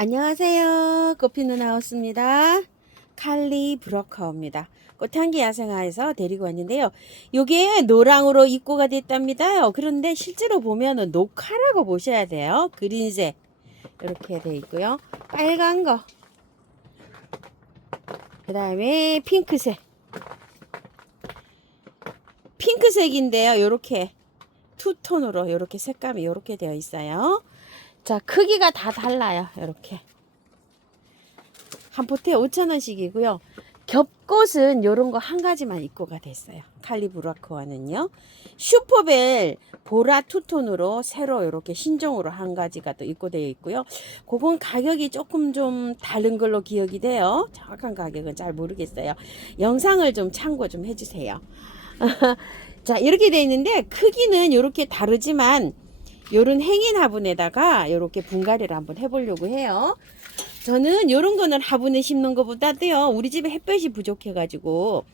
안녕하세요. 꽃피는 하우스입니다. 칼리 브로커입니다. 꽃향기 야생화에서 데리고 왔는데요. 요게 노랑으로 입고가 됐답니다. 그런데 실제로 보면은 녹화라고 보셔야 돼요. 그린색 이렇게 돼 있고요. 빨간 거, 그 다음에 핑크색인데요. 요렇게 투톤으로 요렇게 색감이 요렇게 되어 있어요. 자, 크기가 다 달라요. 요렇게 한 포트에 5,000원씩이고요. 겹꽃은 요런 거 한 가지만 입고가 됐어요. 칼리브라코아는요. 슈퍼벨 보라 투톤으로 새로 이렇게 신종으로 한 가지가 또 입고되어 있고요. 그건 가격이 조금 좀 다른 걸로 기억이 돼요. 정확한 가격은 잘 모르겠어요. 영상을 좀 참고 좀 해주세요. 자, 이렇게 되어 있는데 크기는 이렇게 다르지만 요런 행인 화분에다가 이렇게 분갈이를 한번 해보려고 해요. 저는 요런 거는 화분에 심는 것보다도요, 우리 집에 햇볕이 부족해가지고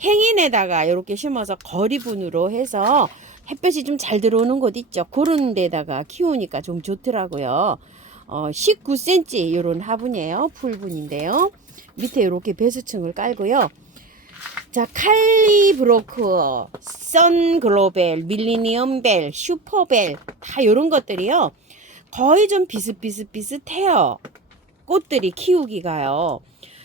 행인에다가 이렇게 심어서 거리분으로 해서 햇볕이 좀 잘 들어오는 곳 있죠. 그런 데다가 키우니까 좀 좋더라고요. 19cm 요런 화분이에요. 풀분인데요. 밑에 이렇게 배수층을 깔고요. 자, 칼리브로크, 선글로벨, 밀리니엄벨, 슈퍼벨 다 요런 것들이요. 거의 좀 비슷해요. 꽃들이 키우기가요.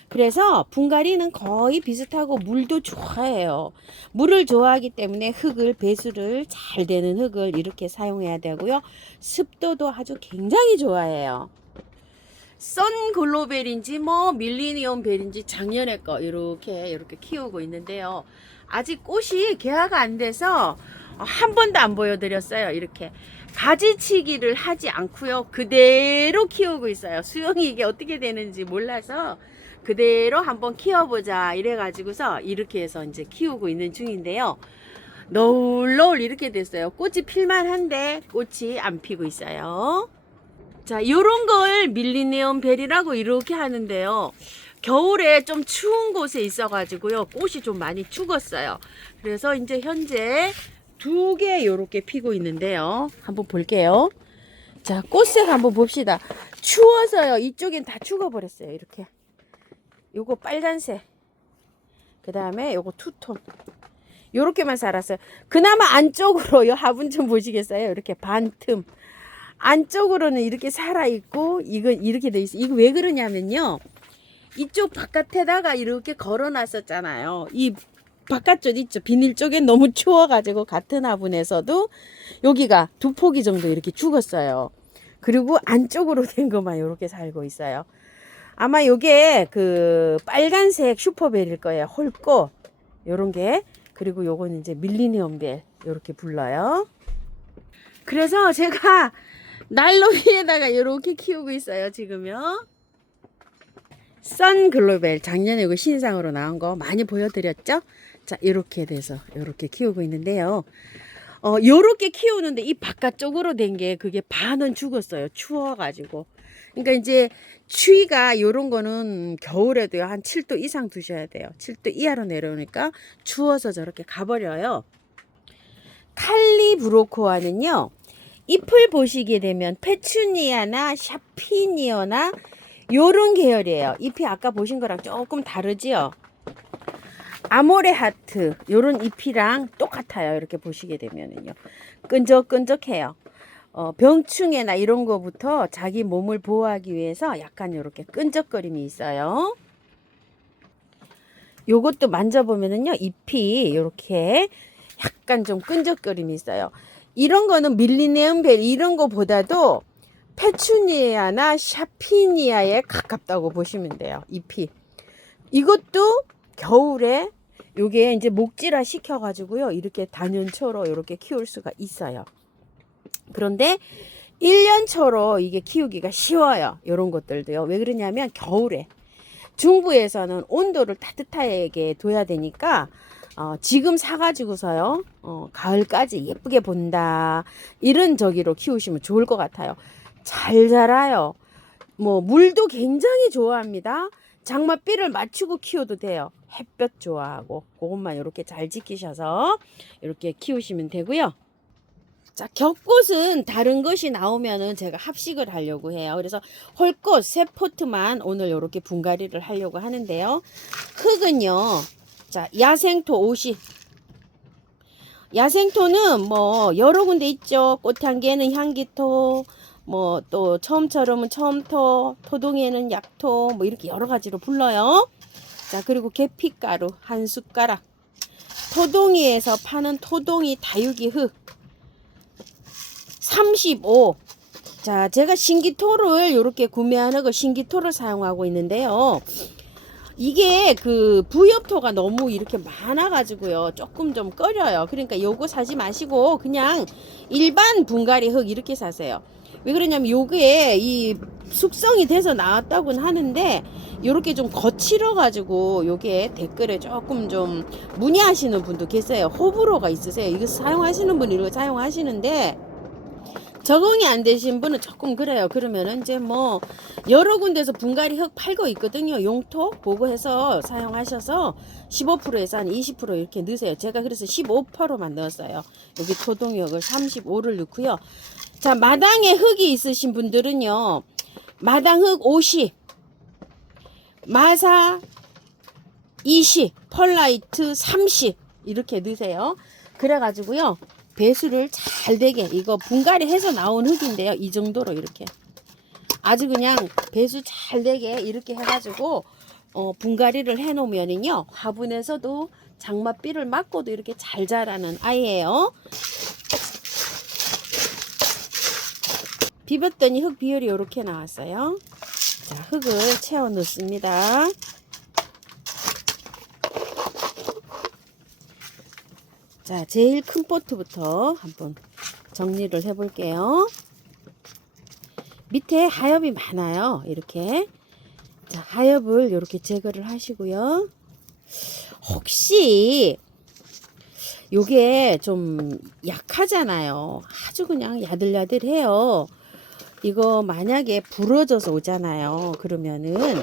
그래서 분갈이는 거의 비슷하고 물도 좋아해요. 물을 좋아하기 때문에 배수를 잘 되는 흙을 이렇게 사용해야 되고요. 습도도 아주 굉장히 좋아해요. 선글로벨인지 뭐 밀리니엄 벨인지 작년에 거 이렇게 키우고 있는데요. 아직 꽃이 개화가 안 돼서 한 번도 안 보여드렸어요. 이렇게 가지치기를 하지 않고요. 그대로 키우고 있어요. 수영이 이게 어떻게 되는지 몰라서 그대로 한번 키워보자 이래가지고서 이렇게 해서 이제 키우고 있는 중인데요. 너울 이렇게 됐어요. 꽃이 필만한데 꽃이 안 피고 있어요. 자, 요런 걸 밀리니엄 벨이라고 이렇게 하는데요. 겨울에 좀 추운 곳에 있어가지고요. 꽃이 좀 많이 죽었어요. 그래서 이제 현재 2개 요렇게 피고 있는데요. 한번 볼게요. 자, 꽃색 한번 봅시다. 추워서요. 이쪽엔 다 죽어버렸어요. 이렇게. 요거 빨간색. 그 다음에 요거 투톤. 요렇게만 살았어요. 그나마 안쪽으로 요 화분 좀 보시겠어요? 이렇게 반틈. 안쪽으로는 이렇게 살아있고, 이건 이렇게 돼 있어요. 이거 왜 그러냐면요. 이쪽 바깥에다가 이렇게 걸어 놨었잖아요. 이 바깥쪽 있죠. 비닐 쪽엔 너무 추워가지고 같은 화분에서도 여기가 2포기 정도 이렇게 죽었어요. 그리고 안쪽으로 된 것만 이렇게 살고 있어요. 아마 요게 그 빨간색 슈퍼벨일 거예요. 홀꽃. 요런 게. 그리고 요거는 이제 밀리니엄벨. 요렇게 불러요. 그래서 제가 난로 위에다가 이렇게 키우고 있어요. 지금요. 선글로벨 작년에 이거 신상으로 나온 거 많이 보여드렸죠. 자, 이렇게 돼서 이렇게 키우고 있는데요. 요렇게 키우는데 이 바깥쪽으로 된 게 그게 반은 죽었어요. 추워가지고. 그러니까 이제 추위가 요런 거는 겨울에도 한 7도 이상 두셔야 돼요. 7도 이하로 내려오니까 추워서 저렇게 가버려요. 칼리브로코아는요. 잎을 보시게 되면 페추니아나 샤피니어나 요런 계열이에요. 잎이 아까 보신 거랑 조금 다르지요. 아모레하트 요런 잎이랑 똑같아요. 이렇게 보시게 되면은요. 끈적끈적해요. 병충해나 이런 거부터 자기 몸을 보호하기 위해서 약간 이렇게 끈적거림이 있어요. 요것도 만져보면은요. 잎이 이렇게 약간 좀 끈적거림이 있어요. 이런 거는 밀리네움벨 이런 거보다도 페추니아나 샤피니아에 가깝다고 보시면 돼요. 잎이. 이것도 겨울에 요게 이제 목질화 시켜가지고요. 이렇게 단연초로 이렇게 키울 수가 있어요. 그런데 1년초로 이게 키우기가 쉬워요. 이런 것들도요. 왜 그러냐면 겨울에 중부에서는 온도를 따뜻하게 둬야 되니까 지금 사가지고서요, 가을까지 예쁘게 본다. 이런 저기로 키우시면 좋을 것 같아요. 잘 자라요. 뭐, 물도 굉장히 좋아합니다. 장맛비를 맞추고 키워도 돼요. 햇볕 좋아하고, 그것만 이렇게 잘 지키셔서 이렇게 키우시면 되고요. 자, 겹꽃은 다른 것이 나오면은 제가 합식을 하려고 해요. 그래서 홀꽃 3포트만 오늘 이렇게 분갈이를 하려고 하는데요. 흙은요, 자, 야생토 50. 야생토는 뭐 여러 군데 있죠. 꽃향기에는 향기토, 뭐 또 처음처럼은 처음토, 토동이에는 약토, 뭐 이렇게 여러 가지로 불러요. 자, 그리고 계피가루 한 숟가락. 토동이에서 파는 토동이 다육이 흙 35. 자, 제가 신기토를 이렇게 구매하는 거 신기토를 사용하고 있는데요. 이게 그 부엽토가 너무 이렇게 많아 가지고요, 조금 좀 꺼려요. 그러니까 요거 사지 마시고 그냥 일반 분갈이 흙 이렇게 사세요. 왜 그러냐면 요게 이 숙성이 돼서 나왔다고는 하는데 요렇게 좀 거칠어 가지고 요게 댓글에 조금 좀 문의하시는 분도 계세요. 호불호가 있으세요. 이거 사용하시는 분이 이거 사용하시는데 적응이 안 되신 분은 조금 그래요. 그러면은 이제 뭐 여러 군데서 분갈이 흙 팔고 있거든요. 용토 그거 해서 사용하셔서 15%에서 한 20% 이렇게 넣으세요. 제가 그래서 15%만 넣었어요. 여기 토동역을 35를 넣고요. 자, 마당에 흙이 있으신 분들은요, 마당 흙 50, 마사 20, 펄라이트 30 이렇게 넣으세요. 그래가지고요, 배수를 잘 되게, 이거 분갈이 해서 나온 흙인데요, 이 정도로 이렇게 아주 그냥 배수 잘 되게 이렇게 해가지고 분갈이를 해 놓으면은요, 화분에서도 장맛비를 맞고도 이렇게 잘 자라는 아이예요. 비볐더니 흙 비율이 이렇게 나왔어요. 자, 흙을 채워 넣습니다. 자, 제일 큰 포트부터 한번 정리를 해 볼게요. 밑에 하엽이 많아요. 이렇게. 자, 하엽을 이렇게 제거를 하시고요. 혹시 요게 좀 약하잖아요. 아주 그냥 야들야들해요. 이거 만약에 부러져서 오잖아요. 그러면은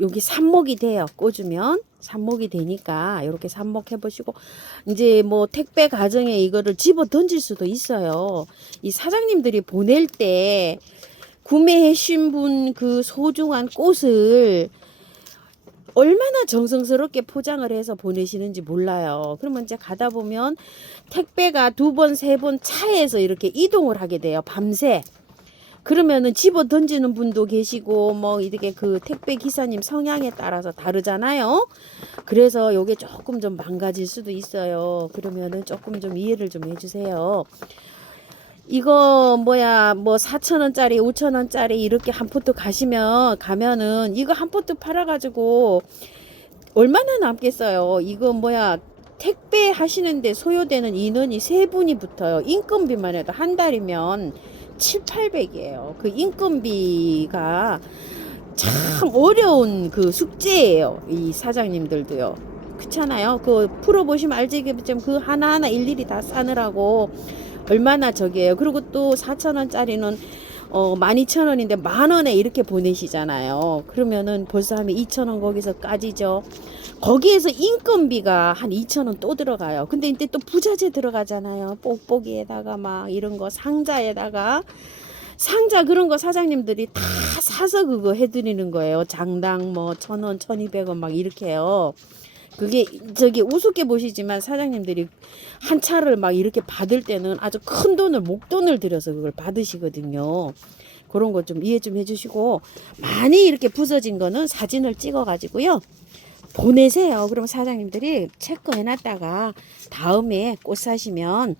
여기 삽목이 돼요. 꽂으면 삽목이 되니까 이렇게 삽목해 보시고, 이제 뭐 택배 가정에 이거를 집어 던질 수도 있어요. 이 사장님들이 보낼 때 구매해 주신 분 그 소중한 꽃을 얼마나 정성스럽게 포장을 해서 보내시는지 몰라요. 그러면 이제 가다 보면 택배가 2번, 3번 차에서 이렇게 이동을 하게 돼요. 밤새. 그러면은 집어 던지는 분도 계시고, 뭐 이렇게 그 택배 기사님 성향에 따라서 다르잖아요. 그래서 요게 조금 좀 망가질 수도 있어요. 그러면은 조금 좀 이해를 좀 해주세요. 이거 뭐야, 뭐 4,000원짜리 5,000원짜리 이렇게 한 포트 가면은 이거 한 포트 팔아가지고 얼마나 남겠어요. 이거 뭐야, 택배 하시는데 소요되는 인원이 3분이 붙어요. 인건비만 해도 한 달이면 7,800이에요. 그 인건비가 참 어려운 그 숙제예요. 이 사장님들도요. 그렇잖아요. 그 풀어보시면 알지겠지만 그 하나하나 일일이 다 싸느라고 얼마나 저게요. 그리고 또 4,000원짜리는 12,000원인데 10,000원에 이렇게 보내시잖아요. 그러면은 벌써 하면 2,000원 거기서 까지죠. 거기에서 인건비가 한 2,000원 또 들어가요. 근데 이때 또 부자재 들어가잖아요. 뽁뽁이에다가 막 이런 거, 상자에다가 상자 그런 거 사장님들이 다 사서 그거 해드리는 거예요. 장당 뭐 1,000원, 1,200원 막 이렇게요. 그게 저기 우습게 보시지만 사장님들이 한 차를 막 이렇게 받을 때는 아주 큰 돈을, 목돈을 들여서 그걸 받으시거든요. 그런 거 좀 이해 좀 해주시고, 많이 이렇게 부서진 거는 사진을 찍어 가지고요 보내세요. 그러면 사장님들이 체크해 놨다가 다음에 꽃 사시면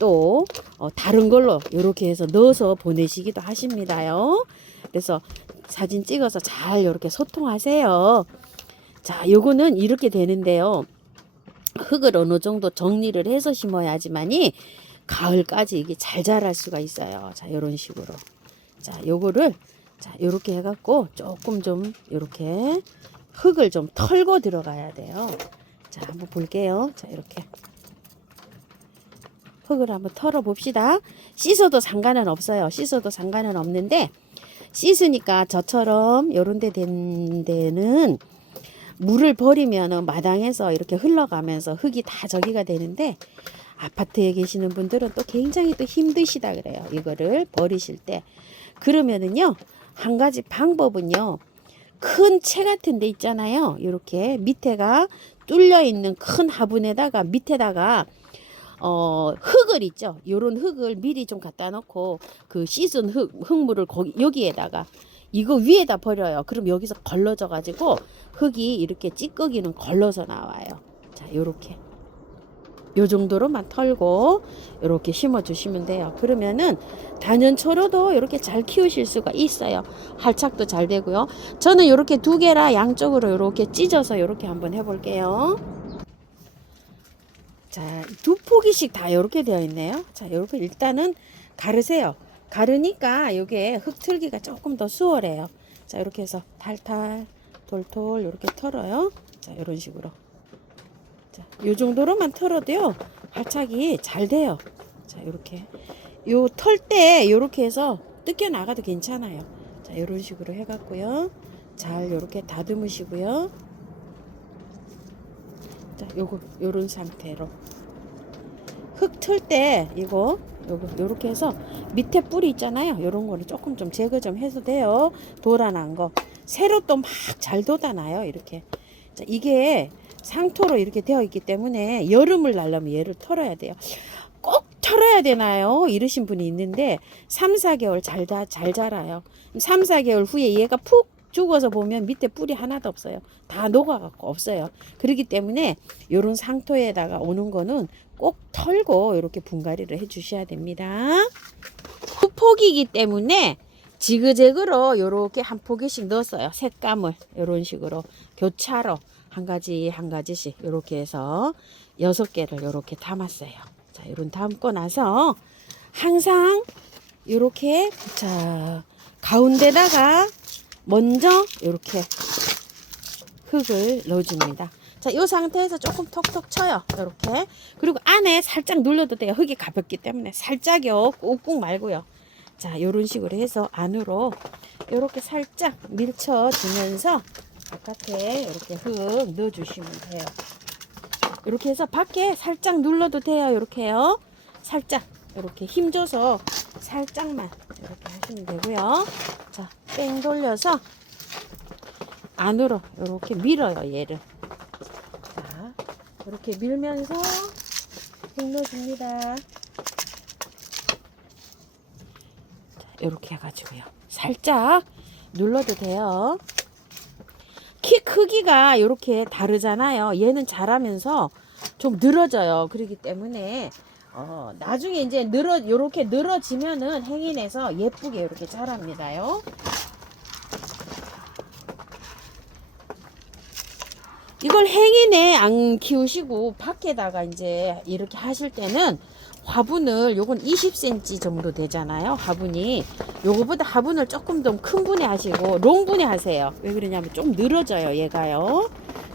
또 다른 걸로 이렇게 해서 넣어서 보내시기도 하십니다요. 그래서 사진 찍어서 잘 이렇게 소통하세요. 자, 요거는 이렇게 되는데요. 흙을 어느 정도 정리를 해서 심어야지만이 가을까지 이게 잘 자랄 수가 있어요. 자, 요런 식으로. 자, 요거를 자, 요렇게 해갖고 조금 좀 요렇게 흙을 좀 털고 들어가야 돼요. 자, 한번 볼게요. 자, 이렇게 흙을 한번 털어 봅시다. 씻어도 상관은 없어요. 씻어도 상관은 없는데, 씻으니까 저처럼 요런 데 된 데는 물을 버리면 마당에서 이렇게 흘러가면서 흙이 다 저기가 되는데, 아파트에 계시는 분들은 또 굉장히 또 힘드시다 그래요. 이거를 버리실 때. 그러면은요, 한 가지 방법은요, 큰 채 같은 데 있잖아요. 이렇게 밑에가 뚫려 있는 큰 화분에다가 밑에다가 흙을 있죠. 요런 흙을 미리 좀 갖다 놓고 그 씻은 흙물을 거기 여기에다가 이거 위에다 버려요. 그럼 여기서 걸러져 가지고 흙이 이렇게 찌꺼기는 걸러서 나와요. 자, 요렇게 요 정도로만 털고 이렇게 심어 주시면 돼요. 그러면은 단연초로도 이렇게 잘 키우실 수가 있어요. 활착도 잘 되고요. 저는 이렇게 두 개라 양쪽으로 이렇게 찢어서 이렇게 한번 해볼게요. 자, 두 포기씩 다 이렇게 되어 있네요. 자, 이렇게 일단은 가르세요. 가르니까 이게 흙 틀기가 조금 더 수월해요. 자, 이렇게 해서 탈탈 돌돌 이렇게 털어요. 자, 이런 식으로. 자, 요 정도로만 털어도요, 발착이 잘 돼요. 자, 요렇게. 요 털 때 요렇게 해서 뜯겨 나가도 괜찮아요. 자, 요런 식으로 해갖고요. 잘 요렇게 다듬으시고요. 자, 요런 상태로. 흙 틀 때 요렇게 해서 밑에 뿌리 있잖아요. 요런 거는 조금 좀 제거 좀 해도 돼요. 돋아난 거. 새로 또 막 잘 돋아나요. 이렇게. 자, 이게 상토로 이렇게 되어 있기 때문에 여름을 날려면 얘를 털어야 돼요. 꼭 털어야 되나요? 이러신 분이 있는데 3, 4개월 잘 자라요. 3, 4개월 후에 얘가 푹 죽어서 보면 밑에 뿌리 하나도 없어요. 다 녹아갖고 없어요. 그렇기 때문에 요런 상토에다가 오는 거는 꼭 털고 이렇게 분갈이를 해 주셔야 됩니다. 두 폭이기 때문에 지그재그로 요렇게 한 포기씩 넣었어요. 색감을 요런 식으로 교차로 한 가지씩 이렇게 해서 6개를 이렇게 담았어요. 자, 이런 담고 나서 항상 이렇게 자, 가운데다가 먼저 이렇게 흙을 넣어줍니다. 자, 이 상태에서 조금 톡톡 쳐요. 이렇게. 그리고 안에 살짝 눌러도 돼요. 흙이 가볍기 때문에 살짝요. 꾹꾹 말고요. 자, 이런 식으로 해서 안으로 이렇게 살짝 밀쳐주면서 바깥에 이렇게 흙 넣어주시면 돼요. 이렇게 해서 밖에 살짝 눌러도 돼요. 이렇게요. 살짝 이렇게 힘줘서 살짝만 이렇게 하시면 되고요. 자, 뺑 돌려서 안으로 이렇게 밀어요. 얘를. 자, 이렇게 밀면서 흙 넣어줍니다. 자, 이렇게 해가지고요. 살짝 눌러도 돼요. 키 크기가 이렇게 다르잖아요. 얘는 자라면서 좀 늘어져요. 그렇기 때문에 나중에 이제 이렇게 늘어지면은 행인해서 예쁘게 이렇게 자랍니다요. 이걸 행인에 안 키우시고 밖에다가 이제 이렇게 하실 때는 화분을 요건 20cm 정도 되잖아요. 화분이 요거보다 화분을 조금 더 큰 분에 하시고 롱분에 하세요. 왜 그러냐면 좀 늘어져요. 얘가요.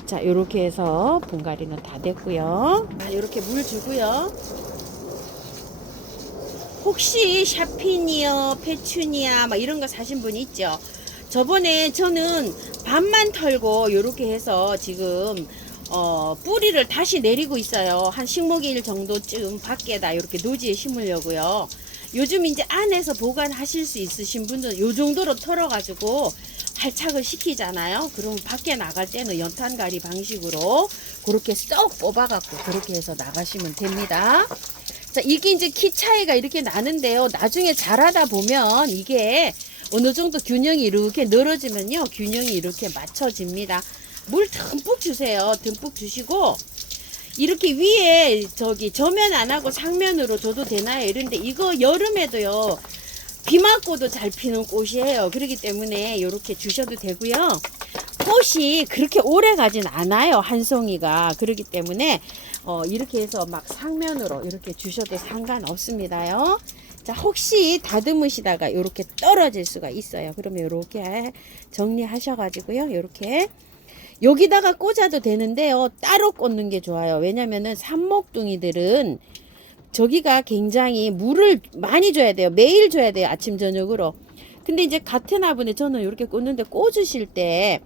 자, 요렇게 해서 분갈이는 다 됐고요. 요렇게 물 주고요. 혹시 샤피니어, 페추니아 막 이런 거 사신 분 있죠? 저번에 저는 반만 털고 요렇게 해서 지금 뿌리를 다시 내리고 있어요. 한 식목일 정도쯤 밖에다 이렇게 노지에 심으려고요. 요즘 이제 안에서 보관하실 수 있으신 분들은 요 정도로 털어가지고 활착을 시키잖아요. 그럼 밖에 나갈 때는 연탄가리 방식으로 그렇게 쏙 뽑아갖고 그렇게 해서 나가시면 됩니다. 자, 이게 이제 키 차이가 이렇게 나는데요. 나중에 자라다 보면 이게 어느 정도 균형이 이렇게 늘어지면요. 균형이 이렇게 맞춰집니다. 물 듬뿍 주세요. 듬뿍 주시고 이렇게 위에 저면 안 하고 상면으로 줘도 되나요? 이런데 이거 여름에도요. 비 맞고도 잘 피는 꽃이에요. 그렇기 때문에 이렇게 주셔도 되고요. 꽃이 그렇게 오래 가진 않아요. 한 송이가. 그렇기 때문에 이렇게 해서 막 상면으로 이렇게 주셔도 상관없습니다요. 자, 혹시 다듬으시다가 이렇게 떨어질 수가 있어요. 그러면 이렇게 정리하셔가지고요. 이렇게 여기다가 꽂아도 되는데요. 따로 꽂는 게 좋아요. 왜냐면은 삽목둥이들은 저기가 굉장히 물을 많이 줘야 돼요. 매일 줘야 돼요. 아침 저녁으로. 근데 이제 같은 화분에 저는 이렇게 꽂는데 꽂으실 때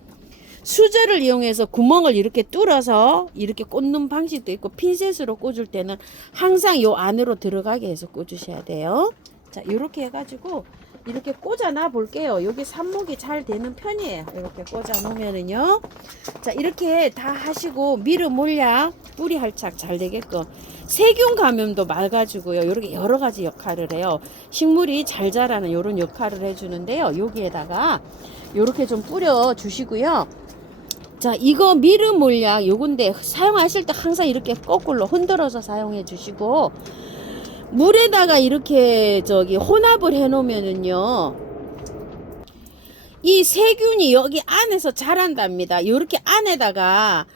수저를 이용해서 구멍을 이렇게 뚫어서 이렇게 꽂는 방식도 있고, 핀셋으로 꽂을 때는 항상 요 안으로 들어가게 해서 꽂으셔야 돼요. 자, 이렇게 해가지고 이렇게 꽂아 놔 볼게요. 여기 삽목이 잘 되는 편이에요. 이렇게 꽂아 놓으면은요. 자, 이렇게 다 하시고 미르 몰약 뿌리 할착 잘 되게끔 세균 감염도 막아주고요. 이렇게 여러 가지 역할을 해요. 식물이 잘 자라는 이런 역할을 해주는데요. 여기에다가 이렇게 좀 뿌려 주시고요. 자, 이거 미르 몰약 요건데 사용하실 때 항상 이렇게 거꾸로 흔들어서 사용해 주시고, 물에다가 이렇게 혼합을 해 놓으면은요, 이 세균이 여기 안에서 자란답니다. 이렇게 안에다가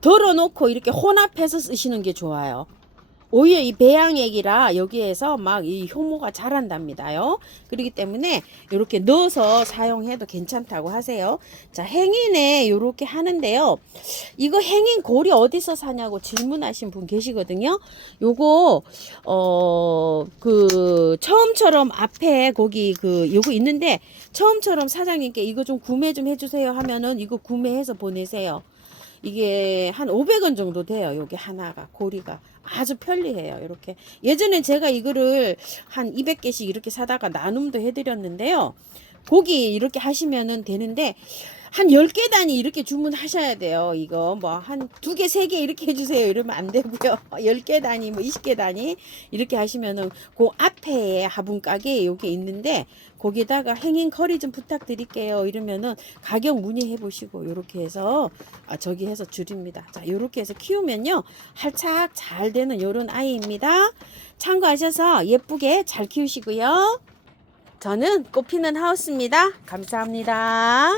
덜어 놓고 이렇게 혼합해서 쓰시는 게 좋아요. 오히려 이 배양액이라 여기에서 막 이 효모가 자란답니다요. 그렇기 때문에 이렇게 넣어서 사용해도 괜찮다고 하세요. 자, 행인에 이렇게 하는데요. 이거 행인 골이 어디서 사냐고 질문하신 분 계시거든요. 요거 처음처럼 앞에 거기 요거 있는데, 처음처럼 사장님께 이거 좀 구매 좀 해주세요 하면은 이거 구매해서 보내세요. 이게 한 500원 정도 돼요. 요게 하나가 고리가 아주 편리해요. 이렇게 예전에 제가 이거를 한 200개씩 이렇게 사다가 나눔도 해드렸는데요. 고기 이렇게 하시면은 되는데, 한 10개 단위 이렇게 주문하셔야 돼요. 이거 뭐 한 2개, 3개 이렇게 해주세요 이러면 안 되고요. 10개 단위, 뭐 20개 단위 이렇게 하시면은 그 앞에 화분 가게에 요게 있는데, 거기다가 행인 커리 좀 부탁드릴게요 이러면은 가격 문의해 보시고 요렇게 해서 저기 해서 줄입니다. 자, 요렇게 해서 키우면요 활착 잘 되는 요런 아이입니다. 참고하셔서 예쁘게 잘 키우시고요. 저는 꽃피는 하우스입니다. 감사합니다.